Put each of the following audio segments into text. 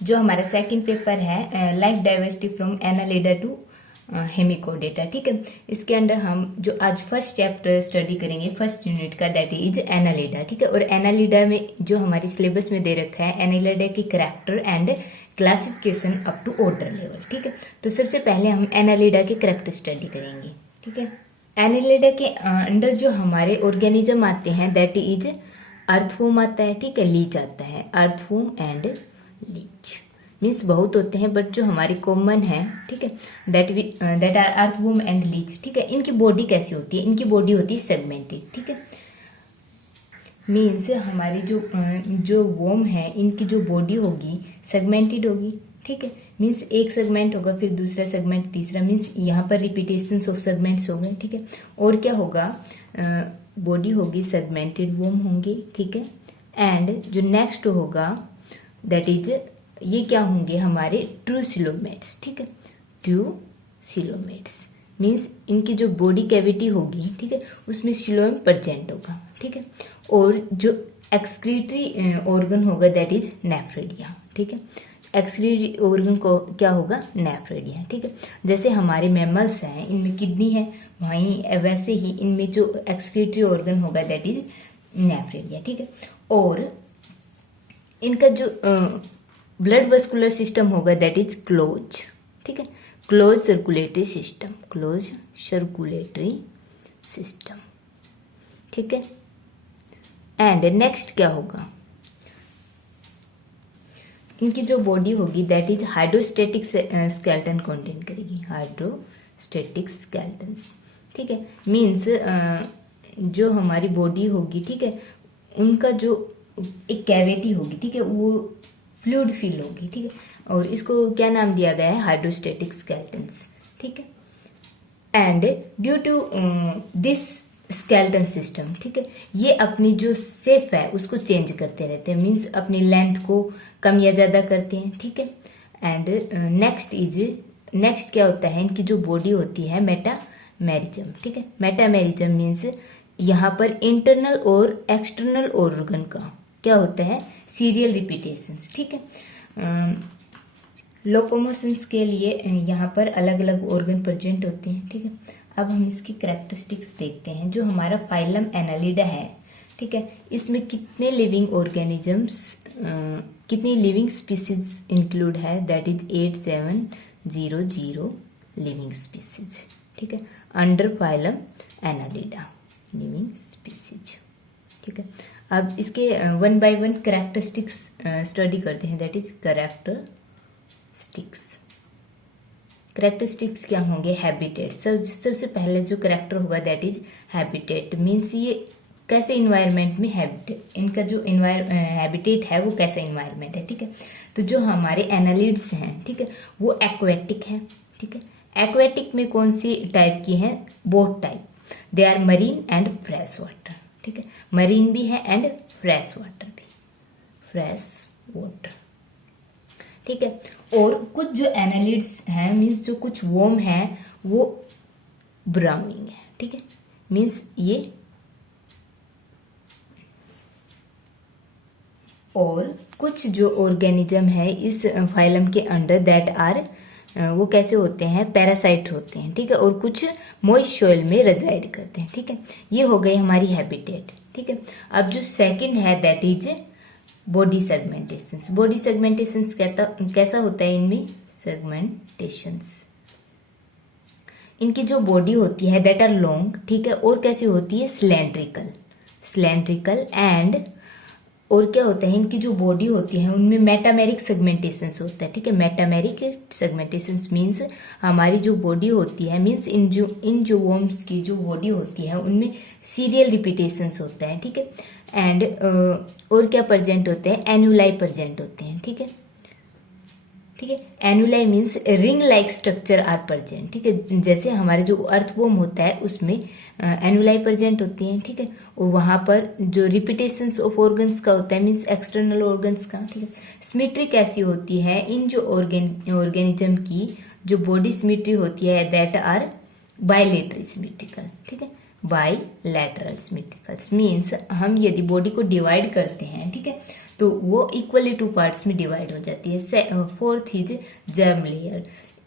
जो हमारा second paper है life diversity from annelida to hemichordata, ठीक है। इसके अंदर हम जो आज फर्स्ट चैप्टर स्टडी करेंगे फर्स्ट यूनिट का, दैट इज एनालिडा, ठीक है। और एनालिडा में जो हमारी सिलेबस में दे रखा है एनालिडा की character and classification up to order level, ठीक है। तो सबसे पहले हम एनालिडा के कैरेक्टर स्टडी करेंगे, ठीक है। एनालिडा के अंदर जो हमारे ऑर्गेनिज्म आते हैं दैट इज अर्थवॉर्म आता है, ठीक है, लीच आता है, अर्थवॉर्म एंड लीच मीन्स बहुत होते हैं बट जो हमारी कॉमन है, ठीक है, that are earthworm and leech, ठीक है। इनकी बॉडी कैसी होती है? इनकी बॉडी होती है सेगमेंटेड, ठीक है। मीन्स हमारी जो वॉर्म है इनकी जो बॉडी होगी सेगमेंटेड होगी, ठीक है। मीन्स एक सेगमेंट होगा फिर दूसरा सेगमेंट तीसरा, मीन्स यहाँ पर रिपीटेशंस ऑफ सेगमेंट्स हो गए, ठीक है। और क्या होगा, बॉडी होगी सेगमेंटेड वॉर्म होंगी, ठीक है। एंड जो नेक्स्ट होगा दैट इज ये क्या होंगे हमारे ट्रू सिलोमेट्स, ठीक है। ट्रू सिलोमेट्स मीन्स इनकी जो बॉडी कैविटी होगी, ठीक है, उसमें सिलोम प्रेजेंट होगा, ठीक है। और जो एक्सक्रीटरी ऑर्गन होगा दैट इज नेफ्रेडिया, ठीक है। एक्सक्रीटरी ऑर्गन को क्या होगा? नेफ्रेडिया, ठीक है। जैसे हमारे मैमल्स हैं इनमें किडनी है, वहीं वैसे ही इनमें जो एक्सक्रीटरी ऑर्गन होगा दैट इज नेफ्रेडिया, ठीक है। और इनका जो ब्लड वेस्कुलर सिस्टम होगा दैट इज क्लोज, ठीक है, close circulatory system, close circulatory system, ठीक है। एंड नेक्स्ट क्या होगा, इनकी जो बॉडी होगी that is hydrostatic skeleton contain करेगी, हाइड्रोस्टेटिक स्केलेटन्स, ठीक है। मीन्स जो हमारी बॉडी होगी, ठीक है, उनका जो एक कैविटी होगी, ठीक है, वो फ्लूइड फिल होगी, ठीक है। और इसको क्या नाम दिया गया है? हाइड्रोस्टेटिक स्केलेटन्स, ठीक है। And due to this skeleton system, ठीक है, ये अपनी जो शेप है उसको चेंज करते रहते हैं, मीन्स अपनी लेंथ को कम या ज्यादा करते हैं, ठीक है। एंड नेक्स्ट क्या होता है, इनकी जो बॉडी होती है मेटामेरिज्म, ठीक है। मेटामेरिज्म मीन्स यहाँ पर इंटरनल और एक्सटर्नल ऑर्गन का क्या होता है? सीरियल रिपीटेशंस, ठीक है। लोकोमोशंस के लिए यहाँ पर अलग अलग ऑर्गन प्रेजेंट होते हैं, ठीक है। अब हम इसकी कैरेक्टरिस्टिक्स देखते हैं। जो हमारा फाइलम एनालिडा है, ठीक है, इसमें कितने लिविंग ऑर्गेनिजम्स, कितनी लिविंग स्पीसीज इंक्लूड है? दैट इज 8700 लिविंग स्पीसीज, ठीक है, under phylum Annelida living species, ठीक है। अब इसके one by one characteristics study करते हैं, दैट इज कैरेक्टरिस्टिक्स क्या होंगे? हैबिटेट, सबसे पहले जो कैरेक्टर होगा दैट इज हैबिटेट, मीन्स ये कैसे इन्वायरमेंट में इनका जो हैबिटेट है वो कैसा इन्वायरमेंट है, ठीक है। तो जो हमारे एनालिड्स हैं, ठीक है, वो एक्वेटिक है, ठीक है। एक्वेटिक में कौन सी टाइप की है? Both type, they are marine and fresh water, ठीक है, मरीन भी है एंड फ्रेश वाटर भी, फ्रेश वाटर, ठीक है। और कुछ जो एनालिड्स हैं मीन्स जो कुछ वॉर्म है वो ब्राउनिंग है, ठीक है, मीन्स ये, और कुछ जो ऑर्गेनिज्म है इस फाइलम के अंडर दैट आर वो कैसे होते हैं? पैरासाइट होते हैं, ठीक है, और कुछ मॉइस्ट सॉइल में रेजाइड करते हैं, ठीक है। ये हो गई हमारी हैबिटेट, ठीक है। अब जो सेकंड है दैट इज बॉडी सेगमेंटेशंस। बॉडी सेगमेंटेशंस कैसा होता है? इनमें सेगमेंटेशंस, इनकी जो बॉडी होती है दैट आर लॉन्ग, ठीक है, और कैसी होती है? सिलेंड्रिकल एंड और क्या होता है? इनकी जो बॉडी होती है उनमें मेटामेरिक सेगमेंटेशंस होता है, ठीक है। मेटामेरिक सेगमेंटेशंस मीन्स हमारी जो बॉडी होती है, मीन्स इन जो वर्म्स की जो बॉडी होती है उनमें सीरियल रिपीटेशंस होता है, ठीक है। एंड और क्या प्रेजेंट होते हैं? एनुलाई प्रेजेंट होते हैं, ठीक है, ठीक है। Annuli means ring like structure are present, ठीक है। जैसे हमारे जो अर्थवॉर्म होता है उसमें एनुलाई प्रेजेंट होती हैं, ठीक है, और वहां पर जो रिपीटेशंस ऑफ ऑर्गन्स का होता है मीन्स एक्सटर्नल ऑर्गन्स का, ठीक है। सिमेट्री कैसी होती है? इन जो ऑर्गेनिज्म की जो बॉडी सिमेट्री होती है दैट आर बायलेटरल सिमेट्रिकल, ठीक है, बायलैटरल सिमेट्रिकल्स मीन्स हम यदि बॉडी को डिवाइड करते हैं, ठीक है, तो वो इक्वली 2 पार्ट्स में डिवाइड हो जाती है। Fourth is germ layer.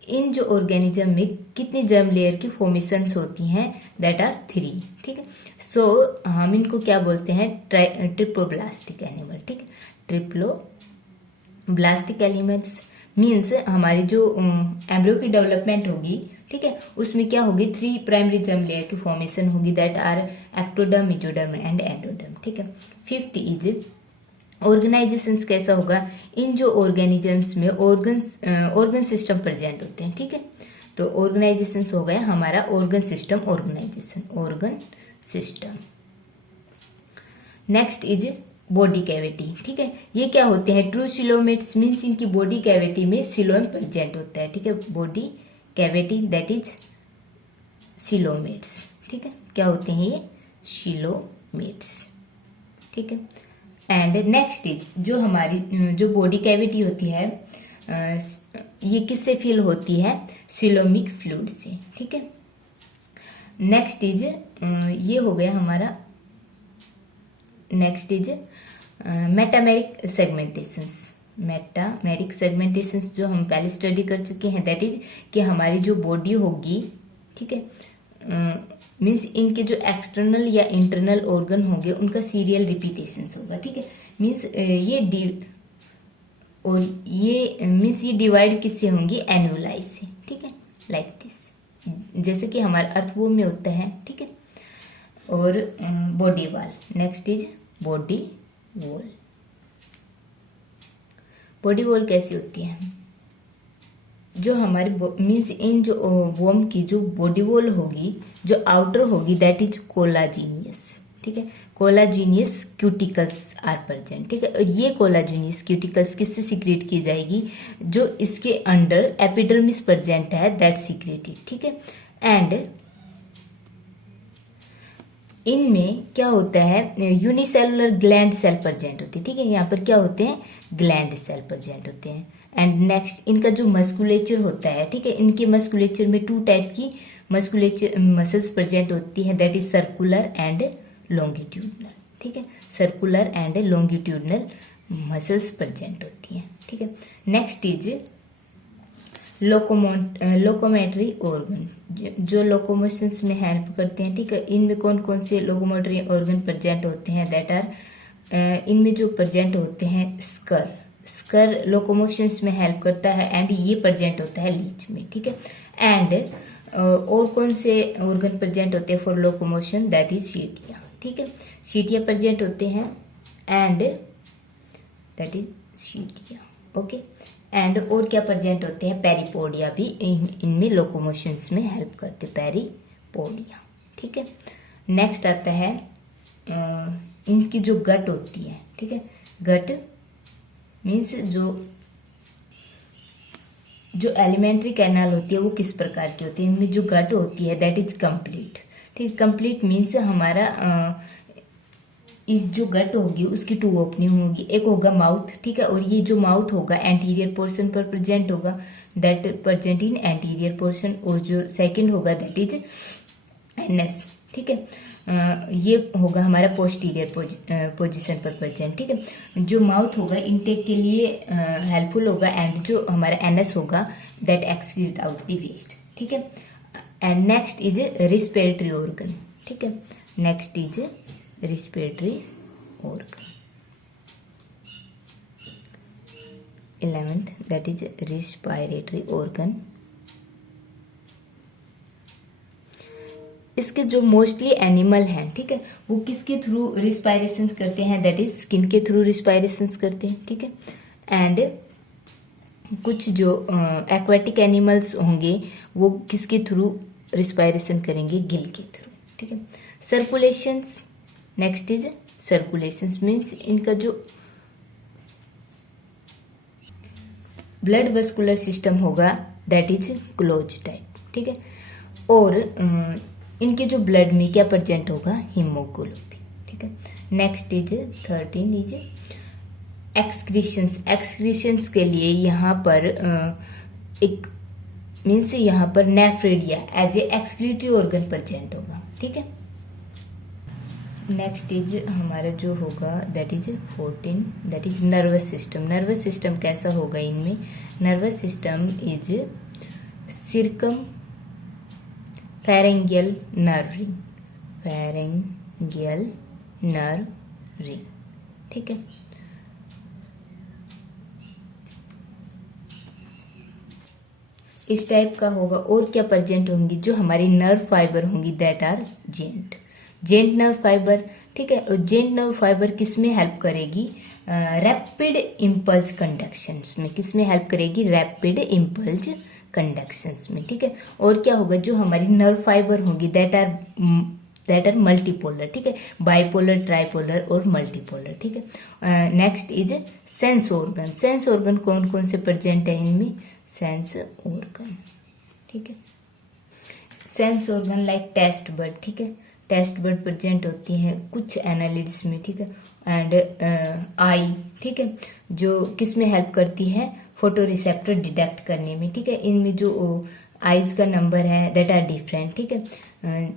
इन जो ऑर्गेनिज्म में कितनी जर्म लेयर की फॉर्मेशंस होती हैं, दैट आर 3। ठीक है, सो हम इनको क्या बोलते हैं, ट्रिप्लोब्लास्टिक एनिमल। ठीक है, ट्रिप्लोब्लास्टिक एलिमेंट्स मीन्स हमारी जो एम्ब्रियो की डेवलपमेंट होगी, ठीक है, उसमें क्या होगी, 3 प्राइमरी जर्म लेयर की फॉर्मेशन होगी, that are ectoderm, mesoderm and endoderm. ठीक है, फिफ्थ इज ऑर्गेनाइजेशंस कैसा होगा, इन जो ऑर्गेनिजम्स में ऑर्गन सिस्टम प्रेजेंट होते हैं। ठीक है, तो ऑर्गेनाइजेशंस हो गया हमारा organ system, organisation, organ system. Next is body cavity. ठीक है, ये क्या होते हैं, ट्रू सिलोमेट्स मीन्स इनकी बॉडी कैविटी में सिलोम प्रेजेंट होता है। ठीक है, body cavity that is coelomates. ठीक है, क्या होते हैं ये, सिलोमेट्स। ठीक है, एंड नेक्स्ट इज जो हमारी जो बॉडी कैविटी होती है ये किससे फिल होती है, सिलोमिक फ्लूइड से। ठीक है, नेक्स्ट इज ये हो गया हमारा, नेक्स्ट इज मेटामेरिक सेगमेंटेशंस। मेटामेरिक सेगमेंटेशंस जो हम पहले स्टडी कर चुके हैं, दैट इज कि हमारी जो बॉडी होगी, ठीक है, मीन्स इनके जो एक्सटर्नल या इंटरनल ऑर्गन होंगे उनका सीरियल रिपीटेशंस होगा। ठीक है, मीन्स ये मीन्स ये डिवाइड किससे होंगी, एनुलाई से। ठीक है, लाइक दिस, जैसे कि हमारा अर्थवॉर्म में होता है। ठीक है, और body wall, next is body wall. Body wall कैसी होती है, जो हमारी मीन्स इन जो वॉर्म की जो बॉडी वॉल होगी, जो आउटर होगी, दैट इज कोलाजीनियस। ठीक है, कोलाजीनियस क्यूटिकल्स आर प्रेजेंट। ठीक है, और ये कोलाजीनियस क्यूटिकल्स किससे सीक्रेट की जाएगी, जो इसके अंडर एपिडर्मिस प्रेजेंट है, दैट सीक्रेटेड। ठीक है, एंड इनमें क्या होता है, यूनिसेलुलर ग्लैंड सेल प्रेजेंट होती है। ठीक है, यहाँ पर क्या होते हैं, ग्लैंड सेल प्रेजेंट होते हैं। एंड नेक्स्ट इनका जो मस्कुलेचर होता है, ठीक है, इनके मस्कुलेचर में 2 टाइप की मस्कुलेचर मसल्स प्रेजेंट होती है, that is circular and longitudinal. ठीक है, circular and longitudinal muscles present होती हैं। ठीक है, नेक्स्ट इज लोकोमेटरी ऑर्गन, जो लोकोमोशंस में हेल्प करते हैं। ठीक है, इनमें कौन कौन से लोकोमेटरी ऑर्गन प्रेजेंट होते हैं, दैट आर इनमें जो प्रेजेंट होते हैं, स्कर लोकोमोशंस में हेल्प करता है, एंड ये प्रेजेंट होता है लीच में। ठीक है, एंड और कौन से ऑर्गन प्रेजेंट होते हैं for locomotion, that is setae. ठीक है, सीटिया प्रेजेंट होते हैं, and that is setae. Okay, and और क्या प्रेजेंट होते हैं, पेरिपोडिया भी इनमें लोकोमोशंस में हेल्प करते, पेरिपोडिया। ठीक है, नेक्स्ट आता है इनकी जो गट होती है। ठीक है, गट मीन्स जो एलिमेंट्री कैनाल होती है वो किस प्रकार की होती है, इनमें जो गट होती है, दैट इज कंप्लीट। ठीक है, कंप्लीट मीन्स हमारा इस जो गट होगी उसकी 2 ओपनिंग होगी, एक होगा माउथ। ठीक है, और ये जो माउथ होगा एंटीरियर पोर्शन पर प्रेजेंट होगा, that present in anterior portion, और जो सेकंड होगा दैट इज एनएस। ठीक है, ये होगा हमारा पोस्टीरियर पोजीशन पर प्रेजेंट। ठीक है, जो माउथ होगा इनटेक के लिए हेल्पफुल होगा, एंड जो हमारा एनएस होगा that excrete out the waste. ठीक है, and next is respiratory organ. ठीक है, next is respiratory organ. 11th that is respiratory organ. इसके जो मोस्टली एनिमल हैं, ठीक है, वो किसके थ्रू रिस्पायरेशन करते हैं, दैट इज स्किन के थ्रू रिस्पायरेशन करते हैं। ठीक है, एंड कुछ जो एक्वाटिक एनिमल्स होंगे वो किसके थ्रू रिस्पायरेशन करेंगे, गिल के थ्रू। ठीक है, circulations, next is circulations means इनका जो ब्लड वेस्कुलर सिस्टम होगा दैट इज क्लोज टाइप। ठीक है, और इनके जो ब्लड में क्या प्रेजेंट होगा, हीमोग्लोबिन। ठीक है, next is 13 is excretions. Excretions के लिए यहाँ पर एक मीन्स यहाँ पर nephridia as a excretory organ present होगा। ठीक है, नेक्स्ट इज हमारा जो होगा that is 14, that is nervous system. Nervous system कैसा होगा इनमें? Nervous system is circumpharyngeal nerve ring, pharyngeal nerve ring, ठीक है। इस टाइप का होगा। और क्या प्रेजेंट होंगी? जो हमारी नर्व फाइबर होंगी that are giant, giant nerve fibre, ठीक है। और जेंट नर्व फाइबर किस में हेल्प करेगी? रैपिड इम्पल्स कंडक्शंस में। किस में हेल्प करेगी? रैपिड इम्पल्स कंडक्शंस में, ठीक है। और क्या होगा? जो हमारी नर्व फाइबर होंगी दैट आर मल्टीपोलर, ठीक है। बाइपोलर, ट्राइपोलर और मल्टीपोलर, ठीक है। Next is sense organ. Sense organ कौन कौन से प्रेजेंट है इनमें? सेंस ऑर्गन, ठीक है। Sense organ like taste bud, ठीक है। टेस्ट बड प्रेजेंट होती हैं कुछ एनालिड्स में, ठीक है। एंड आई, ठीक है, जो किस में हेल्प करती है? फोटो रिसेप्टर डिटेक्ट करने में, ठीक है। इनमें जो आईज का नंबर है दैट आर डिफरेंट, ठीक है।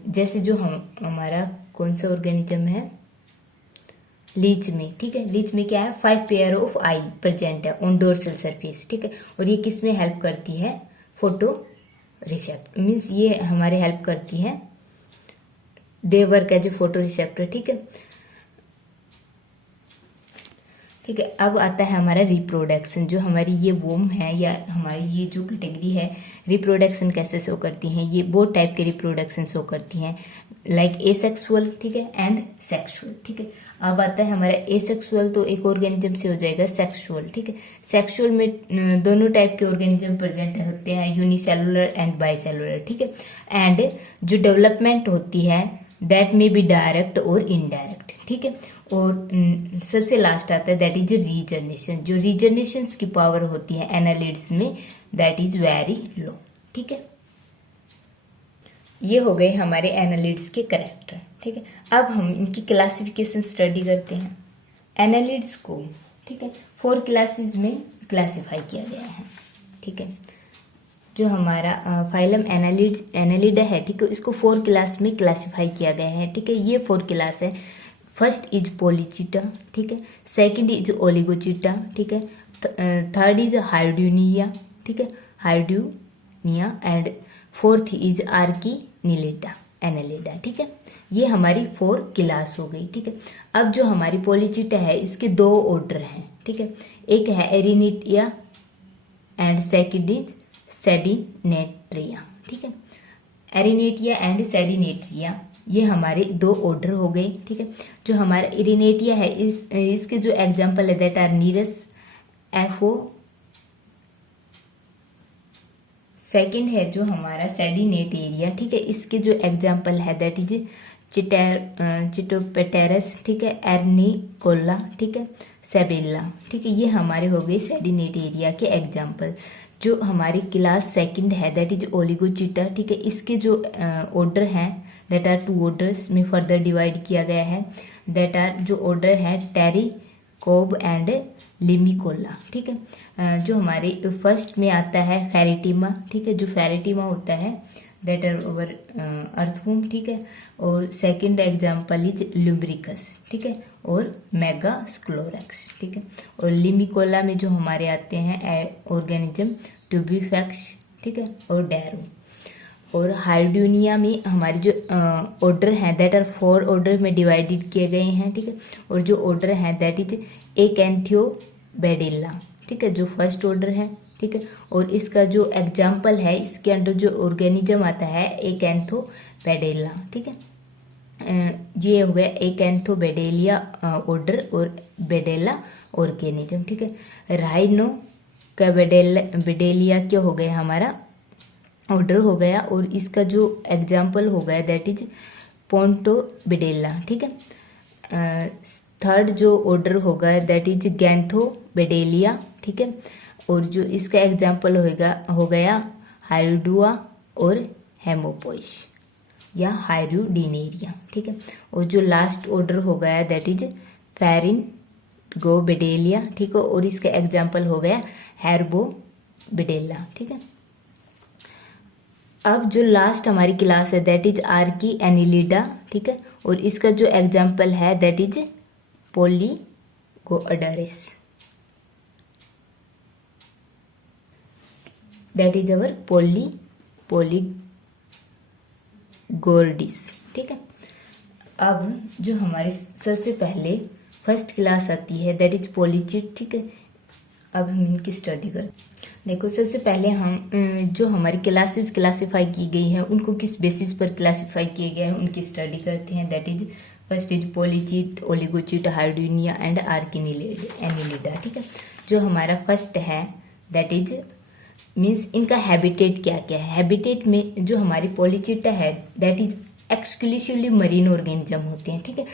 जैसे जो हमारा कौन सा ऑर्गेनिज्म है? लीच में, ठीक है। लीच में क्या है? 5 पेयर ऑफ आई प्रेजेंट है ऑन डोर्सल सरफेस, ठीक है। और ये किस में हेल्प करती है? फोटो रिसेप्टर, मीन्स ये हमारे हेल्प करती है, they work as a photo receptor, ठीक है। ठीक है, अब आता है हमारा रिप्रोडक्शन। जो हमारी ये वोम है या हमारी ये जो कैटेगरी है, रिप्रोडक्शन कैसे शो करती हैं? ये बहुत टाइप के रिप्रोडक्शन शो करती हैं, लाइक एसेक्सुअल, ठीक है, एंड सेक्सुअल, ठीक है। अब आता है हमारा एसेक्सुअल, तो एक ऑर्गेनिज्म से हो जाएगा सेक्सुअल, ठीक है। सेक्सुअल में दोनों टाइप के ऑर्गेनिज्म प्रेजेंट होते हैं, यूनिसेलुलर एंड बाइसेलुलर, ठीक है। एंड जो डेवलपमेंट होती है दैट में बी डायरेक्ट और इनडायरेक्ट, ठीक है। और सबसे लास्ट आता है दैट इज रीजनरेशन। जो रीजनरेशन की पावर होती है एनालिड्स में दैट इज वेरी लो, ठीक है। ये हो गए हमारे एनालिड्स के कैरेक्टर, ठीक है। अब हम इनकी क्लासिफिकेशन स्टडी करते हैं। एनालिड्स को, ठीक है, 4 क्लासेस में क्लासिफाई किया गया है, ठीक है। जो हमारा फाइलम एनालिड है, ठीक है, इसको 4 क्लास में क्लासिफाई किया गया है, ठीक है। ये 4 क्लास है। फर्स्ट इज पोलिचिटा, ठीक है। सेकंड इज ओलिगोचिटा, ठीक है। थर्ड इज हाइड्यूनिया, ठीक है, हाइड्यूनिया। एंड फोर्थ इज आर्किनिलिडा, एनालिडा, ठीक है। ये हमारी 4 क्लास हो गई, ठीक है। अब जो हमारी पोलिचिटा है इसके 2 ऑर्डर हैं, ठीक है। एक है एरिनिटिया एंड सेकंड इज सेडिनेट्रिया, ठीक है। एरिनेटिया एंड सेडिनेट्रिया ये हमारे 2 ऑर्डर हो गए, ठीक है। जो हमारा इरिनेटिया है इसके जो एग्जाम्पल है दैट आर नीरस, एफओ। सेकंड है जो हमारा सेडिनेटेरिया, ठीक है, इसके जो एग्जाम्पल है दैट इज चिटोपेटेरस, ठीक है, एर्निकोला, ठीक है, सेबेला, ठीक है। ये हमारे हो गए सेडिनेटेरिया के एग्जाम्पल। जो हमारी क्लास सेकंड है दैट इज ओलिगोचिटा, ठीक है, इसके जो ऑर्डर हैं दैट आर 2 ऑर्डर्स में फर्दर डिवाइड किया गया है, दैट आर जो ऑर्डर है टेरी, कोब एंड लिमिकोला, ठीक है। जो हमारे फर्स्ट में आता है फेरिटिमा, ठीक है, जो फेरिटिमा होता है दैट आर ओवर अर्थवूम, ठीक है। और सेकंड एग्जाम्पल इज लुब्रिकस, ठीक है, और मेगास्क्लोरेक्स, ठीक है। और लिमिकोला में जो हमारे आते हैं ऑर्गेनिज्म ट्यूबिफेक्स, ठीक है, और डैरो। और हाइड्यूनिया में हमारे जो ऑर्डर हैं दैट आर 4 ऑर्डर में डिवाइडेड किए गए हैं, ठीक है। और जो ऑर्डर हैं दैट इज एकैंथियोबेडिला, ठीक है, जो फर्स्ट ऑर्डर है, ठीक है। और इसका जो एग्जाम्पल है इसके अंडर जो ऑर्गेनिज्म आता है एकैंथोबेडिला, ठीक है। ये हो गया एकैंथोबेडिलिया ऑर्डर और बेडेला ऑर्गेनिज्म, ठीक है। राइनो का बेडेलिया क्या हो गया हमारा ऑर्डर हो गया, और इसका जो एग्जाम्पल हो गया दैट इज पोंटोबेडेला, ठीक है। थर्ड जो ऑर्डर होगा दैट इज गैंथोबेडेलिया, ठीक है। और जो इसका एग्जाम्पल हो गया हाइडुआ और हेमोपोइस या हाइरुडिनेरिया, ठीक है। और जो लास्ट ऑर्डर हो गया दैट इज फेरिनगोबेडेलिया, ठीक है। और इसका एग्जाम्पल हो गया हेर्बोबेडेला, ठीक है। अब जो लास्ट हमारी क्लास है दैट इज आर की एनिलिडा, ठीक है, और इसका जो एग्जाम्पल है that is Polygordius, that is our Polygordius, ठीक है। अब जो हमारे सबसे पहले फर्स्ट क्लास आती है दैट इज पॉलीचिट, ठीक है। अब हम इनकी स्टडी करते हैं। देखो, सबसे पहले हम जो हमारी क्लासेस क्लासिफाई की गई हैं उनको किस बेसिस पर क्लासिफाई किए गए हैं उनकी स्टडी करते हैं। That is first is polychaete, oligochaete, हाइड्रोनिया एंड आर्किनिलिडा, ठीक है। जो हमारा फर्स्ट है दैट इज मीन्स इनका हैबिटेट क्या क्या है। हैबिटेट में जो हमारी पॉलीचिटा है that is exclusively marine organism होते हैं, ठीक है,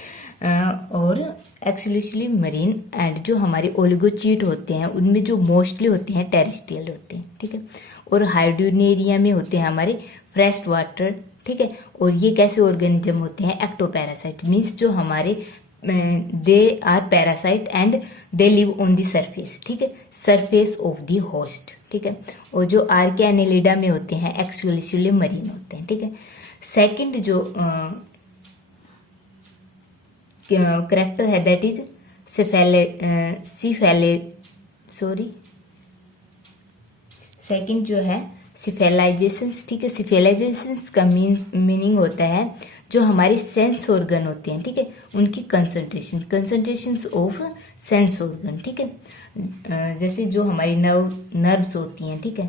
और एक्सक्लूसिवली मरीन। एंड जो हमारे ओलिगोचीट होते हैं उनमें जो मोस्टली होते हैं टेरेस्ट्रियल होते हैं, ठीक है, और हाइड्रोनेरिया में होते हैं हमारे फ्रेश वाटर, ठीक है। और ये कैसे ऑर्गेनिज्म होते हैं, एक्टोपैरासाइट, मीन्स जो हमारे they are parasite and they live on the surface, ठीक है, सरफेस ऑफ द होस्ट, ठीक है। और जो आर्किया एनिलिडा में होते हैं एक्सक्लूसिवली मरीन होते हैं, ठीक है। सेकंड जो करेक्टर है दैट इज सेकंड जो है सिफेलाइजेशंस, ठीक है। सिफेलाइजेशंस का मीनिंग होता है जो हमारे सेंस ऑर्गन होते हैं, ठीक है, उनकी कंसंट्रेशंस ऑफ सेंस ऑर्गन, ठीक है। जैसे जो हमारी नर्व्स होती हैं, ठीक है,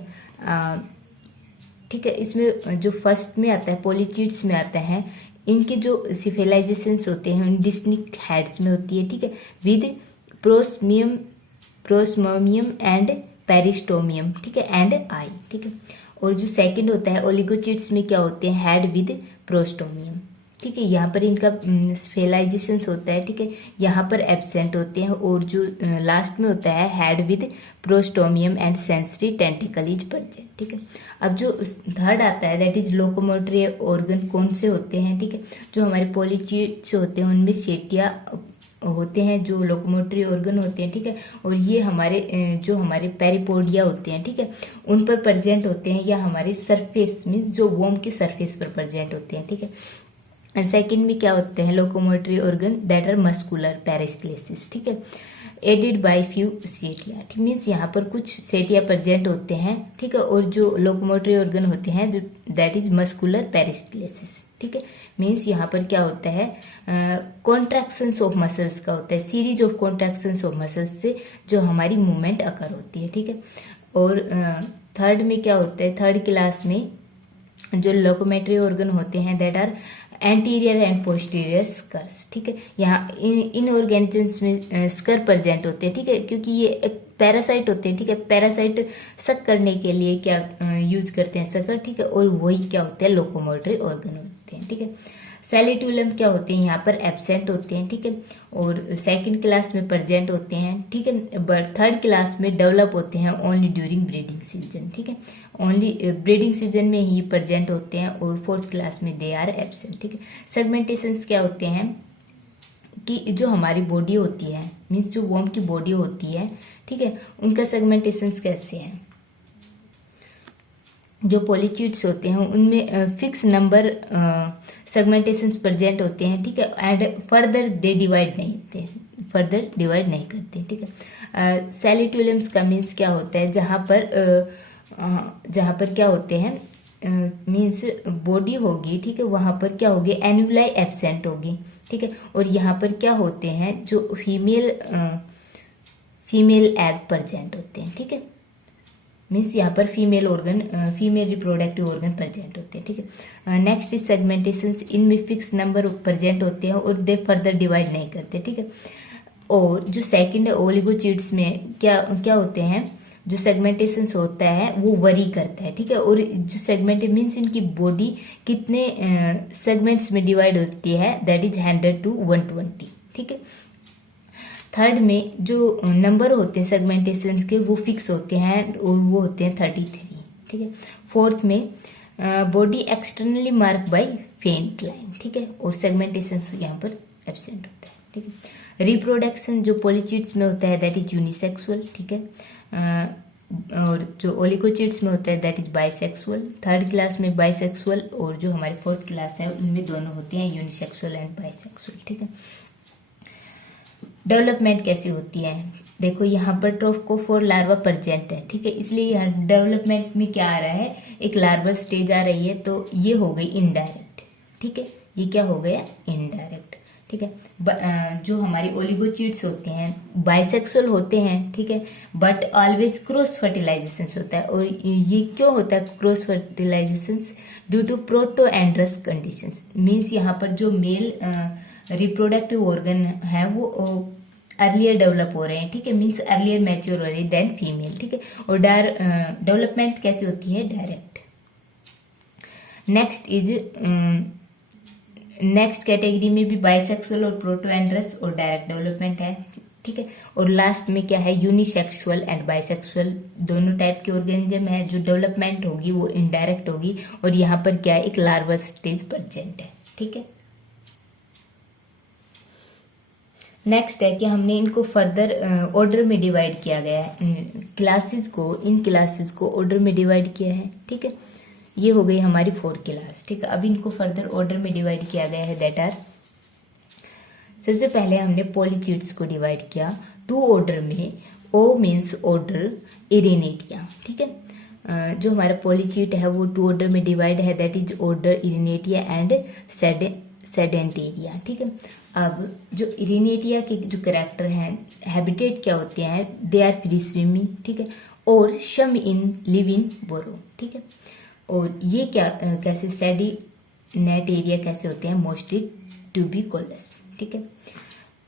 ठीक है। इसमें जो फर्स्ट में आता है पॉलीचिट्स में आता है, इनके जो सिफेलाइजेशंस होते हैं उन डिस्टिंक्ट हेड्स में होती है, ठीक है, विद प्रोस्मोमियम एंड पेरिस्टोमियम, ठीक है, एंड आई, ठीक है। और जो सेकंड होता है ओलिगोचिट्स में क्या होते हैं, हेड विद प्रोस्टोमियम, ठीक है। यहाँ पर इनका स्फेलाइजेशंस होता है, ठीक है, यहाँ पर एब्सेंट होते हैं। और जो लास्ट में होता है head with prostomium and sensory tentacle is present, ठीक है। अब जो थर्ड आता है दैट इज लोकोमोटरी ऑर्गन कौन से होते हैं, ठीक है। जो हमारे पॉलीचिट्स होते हैं उनमें सेटिया होते हैं जो लोकोमोटरी ऑर्गन होते हैं, ठीक है। और ये हमारे जो हमारे पेरिपोडिया होते हैं, ठीक है, उन पर प्रेजेंट होते हैं, या हमारे सरफेस मीन्स जो वोम के सरफेस पर प्रेजेंट होते हैं, ठीक है। सेकंड में क्या होते हैं locomotory organ that are muscular peristalsis, ठीक है, एडेड बाय फ्यू सेटिया, ठीक, मीन्स यहाँ पर कुछ सेटिया प्रेजेंट होते हैं, ठीक है। और जो लोकोमोटरी ऑर्गन होते हैं दैट इज मस्कुलर पेरिस्टलेसिस, ठीक है, मीन्स यहाँ पर क्या होता है कॉन्ट्रैक्शंस ऑफ मसल्स का होता है, series of contractions of muscles से जो हमारी मूवमेंट अकर होती है, ठीक है। और थर्ड में क्या होता है, थर्ड क्लास में जो लोकोमोटरी ऑर्गन होते हैं that are anterior and posterior suckers, ठीक है। यहाँ इन ऑर्गेनिजम्स में स्कर प्रेजेंट होते हैं, ठीक है, क्योंकि ये एक पैरासाइट होते हैं, ठीक है। पैरासाइट सक करने के लिए क्या यूज करते हैं, सकर, ठीक है, और वही क्या होते हैं लोकोमोटरी ऑर्गन होते हैं, ठीक है। सेलिट्यूलम क्या होते हैं, यहाँ पर एब्सेंट होते हैं, ठीक है, और सेकंड क्लास में प्रेजेंट होते हैं, ठीक है, बट थर्ड क्लास में डेवलप होते हैं ओनली ड्यूरिंग ब्रीडिंग सीजन, ठीक है, ओनली ब्रीडिंग सीजन में ही प्रेजेंट होते हैं। और फोर्थ क्लास में दे आर एब्सेंट, ठीक है। सेगमेंटेशंस क्या होते हैं कि जो हमारी बॉडी होती है मीन्स जो वॉर्म की बॉडी होती है, ठीक है, उनका सेगमेंटेशंस कैसे हैं। जो पॉलीचिट्स होते हैं उनमें फिक्स नंबर सेगमेंटेशंस प्रेजेंट होते हैं, ठीक है, एंड फर्दर दे डिवाइड नहीं होते, फर्दर डिवाइड नहीं करते, ठीक है। सेलिट्यूलम्स का मीन्स क्या होता है, जहाँ पर क्या होते हैं मीन्स बॉडी होगी, ठीक है, वहाँ पर क्या होगी एन्युलाई एब्सेंट होगी, ठीक है। और यहाँ पर क्या होते हैं जो फीमेल एग प्रेजेंट होते हैं, ठीक है, मीन्स यहाँ पर फीमेल रिप्रोडक्टिव ऑर्गन प्रेजेंट होते हैं, ठीक है। नेक्स्ट इज सेगमेंटेशंस, इनमें फिक्स नंबर प्रेजेंट होते हैं और दे फर्दर डिवाइड नहीं करते, ठीक है। और जो सेकंड है ओलिगोचिट्स में क्या होते हैं, जो सेगमेंटेशंस होता है वो वरी करता है, ठीक है। और जो सेगमेंट मीन्स इनकी बॉडी कितने सेगमेंट्स में डिवाइड होती है दैट इज 100 to 120, ठीक है। थर्ड में जो नंबर होते हैं सेगमेंटेशन के वो फिक्स होते हैं और वो होते हैं 33, ठीक है। फोर्थ में बॉडी एक्सटर्नली मार्क बाय फेंट लाइन, ठीक है, और सेगमेंटेशन यहाँ पर एब्सेंट होता है, ठीक है। रिप्रोडक्शन जो पॉलीचिट्स में होता है दैट इज यूनिसेक्सुअल, ठीक है। और जो ओलिगोचिड्स में होता है that is bisexual, third class में बाइसेक्सुअल, और जो हमारे फोर्थ क्लास है उनमें दोनों होते हैं यूनिसेक्सुअल एंड बाइसेक्सुअल। ठीक है, डेवलपमेंट कैसी होती है, देखो यहाँ पर ट्रोफोफोर लार्वा प्रेजेंट है। ठीक है, इसलिए यहाँ डेवलपमेंट में क्या आ रहा है, एक लार्वा स्टेज आ रही है, तो ये हो गई इनडायरेक्ट। ठीक है, ये क्या हो गया, इनडायरेक्ट। ठीक है, जो हमारी ओलिगोचिड्स होते हैं बाइसेक्सुअल होते हैं। ठीक है, बट ऑलवेज क्रॉस फर्टिलाइजेशन होता है, और ये क्यों होता है cross fertilisation, due to protandrous conditions. Means यहाँ पर जो मेल रिप्रोडक्टिव ऑर्गन है वो अर्लियर डेवलप हो रहे हैं। ठीक है, मीन्स अर्लियर मैच्योर हो रही है देन फीमेल। ठीक है, और डेवलपमेंट कैसी होती है, डायरेक्ट। नेक्स्ट कैटेगरी में भी बाइसेक्सुअल और प्रोटोएंड्रस और डायरेक्ट डेवलपमेंट है। ठीक है, और लास्ट में क्या है, यूनिसेक्सुअल एंड बाइसेक्सुअल दोनों टाइप के ऑर्गेनिज्म है। जो डेवलपमेंट होगी वो इनडायरेक्ट होगी, और यहाँ पर क्या है, एक लार्वा स्टेज प्रेजेंट है। ठीक है, नेक्स्ट है कि हमने इनको फर्दर ऑर्डर में डिवाइड किया गया है, इन क्लासेस को ऑर्डर में डिवाइड किया है। ठीक है, ये हो गई हमारी 4 क्लास। ठीक है, अब इनको फर्दर ऑर्डर में डिवाइड किया गया है, दैट आर, सबसे पहले हमने पॉलीचिड्स को डिवाइड किया 2 ऑर्डर में। ओ मीन्स ऑर्डर इरिनेटिया। ठीक है, जो हमारा पॉलीचिड है वो 2 ऑर्डर में डिवाइड है, दैट इज ऑर्डर इरिनेटिया एंड सेडेंटेरिया। ठीक है, अब जो इरिनेटिया के जो कैरेक्टर हैं, हैबिटेट क्या होते हैं, दे आर फ्री स्विमिंग। ठीक है, और सम इन लिव इन बोरो। ठीक है, और ये क्या कैसे सेडिनेटेरिया कैसे होते हैं, मोस्टली ट्यूबिकोलस। ठीक है,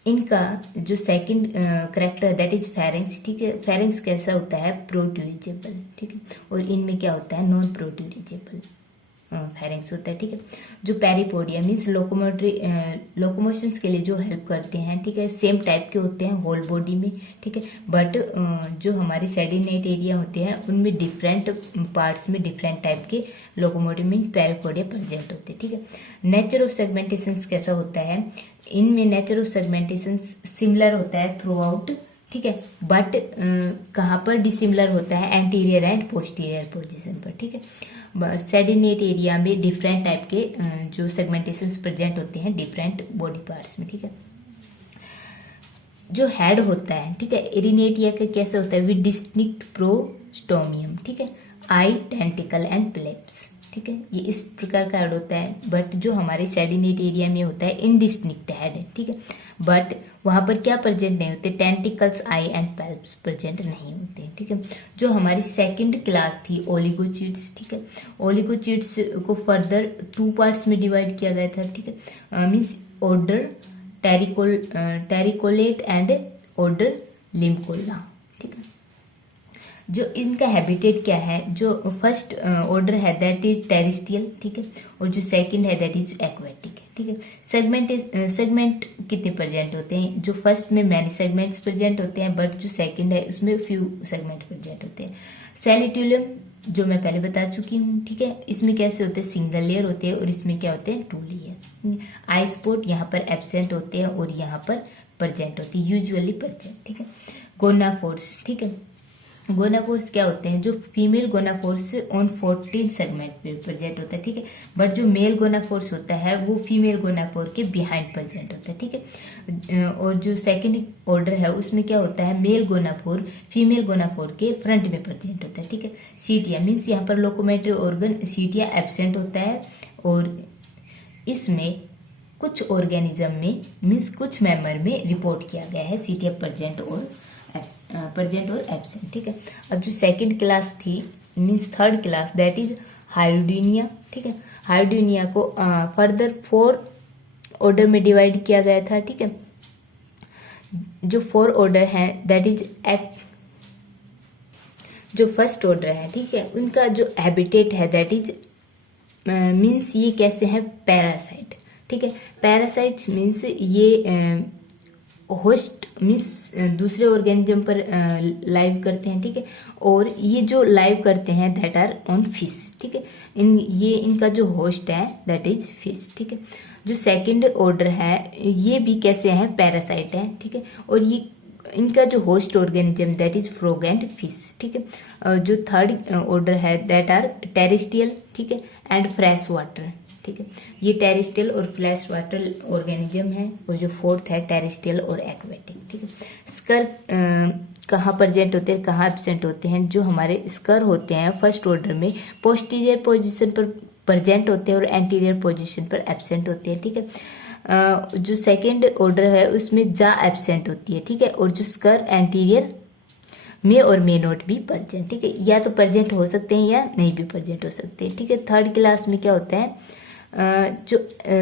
इनका जो सेकंड कैरेक्टर है दैट इज फेरेंक्स। ठीक है, फेरेंक्स कैसा होता है, प्रोट्यूरेबल। ठीक है, और इनमें क्या होता है, नॉन प्रोट्यूरेबल फेरेंक्स होता है। ठीक है, जो पेरिपोडिया मीन्स लोकोमोशंस के लिए जो हेल्प करते हैं। ठीक है, सेम टाइप के होते हैं होल बॉडी में। ठीक है, बट जो हमारे सेडिनेट एरिया होते हैं उनमें डिफरेंट पार्ट्स में डिफरेंट टाइप के लोकोमोटिव मीन पेरिपोडिया प्रेजेंट होते हैं। ठीक है, नेचर ऑफ सेगमेंटेशन कैसा होता है, इनमें नेचर ऑफ सेगमेंटेशन सिमिलर होता है थ्रू आउट। ठीक है, बट कहाँ पर डिसिमिलर होता है, एंटीरियर एंड पोस्टीरियर पोजीशन पर। ठीक है, सेडिनेट एरिया में डिफरेंट टाइप के जो सेगमेंटेशंस प्रेजेंट होते हैं डिफरेंट बॉडी पार्ट्स में। ठीक है, जो हेड होता है, ठीक है, इरिनेटिया का कैसे होता है, विद डिस्टिंक्ट प्रोस्टोमियम। ठीक है, आई, टेंटिकल एंड प्लेप्स। ठीक है, ये इस प्रकार का हेड होता है, बट जो हमारे सेडिनेट एरिया में होता है इनडिस्टिंक्ट हेड है। ठीक है, बट वहां पर क्या प्रेजेंट नहीं होते, tentacles, I and palps present नहीं होते। ठीक है, जो हमारी सेकंड क्लास थी ओलिगोचिड्स। ठीक है, ओलिगोचिड्स को फर्दर 2 पार्ट्स में डिवाइड किया गया था। ठीक है, मीन्स ऑर्डर टेरिकोलेट एंड ऑर्डर लिम्कोला। ठीक है, जो इनका हैबिटेट क्या है, जो फर्स्ट ऑर्डर है दैट इज टेरेस्ट्रियल। ठीक है, और जो सेकंड है दैट इज एक्वेटिक। ठीक है, सेगमेंट कितने प्रेजेंट होते हैं, जो फर्स्ट में मैनी सेगमेंट्स प्रेजेंट होते हैं, बट जो सेकंड है उसमें फ्यू सेगमेंट प्रेजेंट होते हैं। सेलिट्यूलियम जो मैं पहले बता चुकी हूँ। ठीक है, इसमें कैसे होते हैं, सिंगल लेयर होते हैं, और इसमें क्या होते हैं, 2 लेयर। आई स्पॉट यहाँ पर एब्सेंट होते हैं और यहाँ पर प्रेजेंट होती है, यूजुअली प्रेजेंट। ठीक है, गोनाफोर्स। ठीक है, गोनाफोर्स क्या होते हैं, जो फीमेल गोनाफोर्स ऑन 14 सेगमेंट पे प्रेजेंट होता है। ठीक है, बट जो मेल गोनाफोर्स होता है वो फीमेल गोनाफोर के बिहाइंड प्रेजेंट होता है। ठीक है, और जो सेकंड ऑर्डर है उसमें क्या होता है, मेल गोनाफोर फीमेल गोनाफोर के फ्रंट में प्रेजेंट होता है। ठीक है, सीटिया मीन्स यहाँ पर लोकोमेटरी ऑर्गन सीटिया एब्सेंट होता है, और इसमें कुछ ऑर्गेनिज्म में मीन्स कुछ मेंबर में रिपोर्ट किया गया है सीटिया प्रेजेंट और एब्सेंट। ठीक है, अब जो सेकंड क्लास थी means third class that is Hirudinea. ठीक है, हाइड्रोडिनिया को फर्दर 4 ऑर्डर में डिवाइड किया गया था। ठीक है, जो 4 ऑर्डर है दैट इज जो फर्स्ट ऑर्डर है। ठीक है, उनका जो हैबिटेट है दैट इज मीन्स ये कैसे हैं, पैरासाइट। ठीक है, पैरासाइट्स मीन्स ये होस्ट मीन्स दूसरे ऑर्गेनिज्म पर लाइव करते हैं। ठीक है, और ये जो लाइव करते हैं दैट आर ऑन फिश। ठीक है, इनका जो होस्ट है दैट इज फिश। ठीक है, जो सेकंड ऑर्डर है ये भी कैसे हैं, पैरासाइट है। ठीक है, और ये इनका जो host organism that is frog and fish, ठीक है। जो थर्ड ऑर्डर है दैट आर टेरेस्ट्रियल, ठीक है, एंड फ्रेश वाटर, ठीक है। ये टेरेस्ट्रियल और फ्रेश वाटर ऑर्गेनिज्म है। और जो फोर्थ है टेरेस्ट्रियल और एक्वेटिक, ठीक है। स्कर कहाँ प्रेजेंट होते हैं, कहाँ एब्सेंट होते हैं? जो हमारे स्कर होते हैं फर्स्ट ऑर्डर में पोस्टीरियर पोजीशन पर प्रेजेंट होते हैं और एंटीरियर पोजीशन पर एब्सेंट होते हैं, ठीक है। जो सेकेंड ऑर्डर है उसमें जा एब्सेंट होती है, ठीक है। और जो स्कर एंटीरियर में और मे नॉट भी प्रेजेंट, ठीक है। या तो प्रेजेंट हो सकते हैं या नहीं भी प्रेजेंट हो सकते हैं, ठीक है। थर्ड क्लास में क्या होता है, जो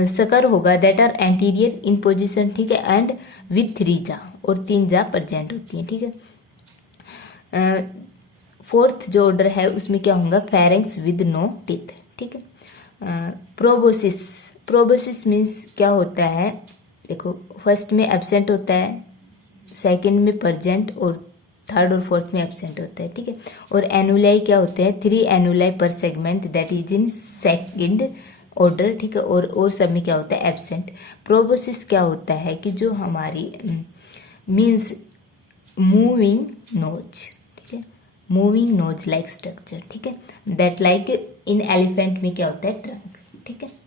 स्कर होगा that are anterior in position, ठीक है, एंड विथ 3 जा, और 3 जा प्रेजेंट होती है, ठीक है। फोर्थ जो ऑर्डर है उसमें क्या होगा, फेरेंक्स विद नो टीथ, ठीक है। प्रोबोसिस, प्रोबोसिस मीन्स क्या होता है, देखो फर्स्ट में एब्सेंट होता है, सेकंड में प्रेजेंट, और थर्ड और फोर्थ में एब्सेंट होता है, ठीक है। और एनुलाई क्या होते हैं, 3 एनुलाई पर segment that is in second order, ठीक है। और सब में क्या होता है, एब्सेंट। प्रोबोसिस क्या होता है कि जो हमारी मीन्स मूविंग नोज, ठीक है, मूविंग नोज लाइक स्ट्रक्चर, ठीक है, दैट लाइक इन एलिफेंट में क्या होता है, ट्रंक, ठीक है।